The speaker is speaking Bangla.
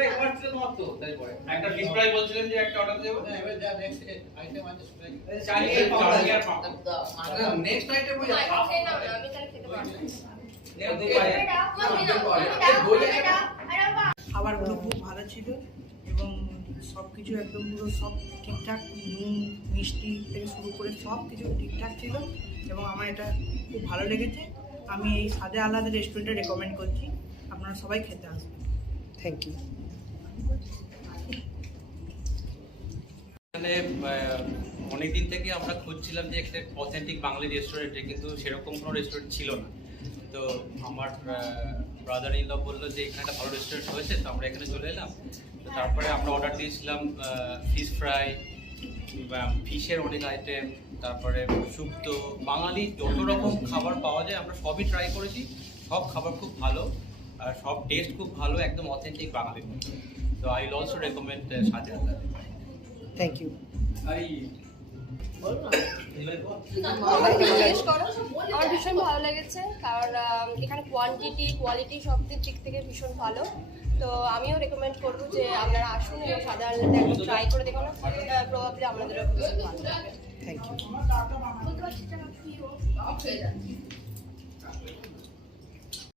ফ্রাই করছিলেন মাত্র তাই পরে একটা ফিশ ফ্রাই বলছিলেন যে একটা অর্ডার দেব না এবার যা নেক্সট আইটেম আছে সেটাই চালিয়ে পাবো নেক্সট আইটেম ওই আমি তাহলে খেতে পারবো খাবারগুলো খুব ভালো ছিল এবং সব কিছু একদম পুরো সব ঠিকঠাক, নুন মিষ্টি থেকে শুরু করে সব কিছু ঠিকঠাক ছিল এবং আমার এটা খুব ভালো লেগেছে। আমি এই সাদে আলাদা রেস্টুরেন্টে রেকমেন্ড করছি, আপনারা সবাই খেতে আসবেন। Thank you. এখানে অনেকদিন থেকে আমরা খুঁজছিলাম যে একটা অথেন্টিক বাঙালি রেস্টুরেন্টে, কিন্তু সেরকম কোনো রেস্টুরেন্ট ছিল না। তো আমার ব্রাদার ইন ল বললো যে এখানে একটা ভালো রেস্টুরেন্ট হয়েছে, তো আমরা এখানে চলে এলাম। তো তারপরে আমরা অর্ডার দিয়েছিলাম ফিশ ফ্রাই, ফিশের অনেক আইটেম, তারপরে শুক্তো, বাঙালি যত রকম খাবার পাওয়া যায় আমরা সবই ট্রাই করেছি। সব খাবার খুব ভালো আর সব টেস্ট খুব ভালো, একদম অথেন্টিক বাঙালির মতো। তো আই উইল অলসো রেকমেন্ড সাথে আলাদা। Thank you. আমার ভীষণ ভালো লেগেছে, কারণ এখানে কোয়ালিটি সব দিক থেকে ভীষণ ভালো। তো আমিও রেকমেন্ড করবো যে আপনারা আসুন এবং সাদা আলাদা একটু ট্রাই করে দেখুন, প্রবাবলি আপনাদেরও ভীষণ ভালো লাগবে। Thank you.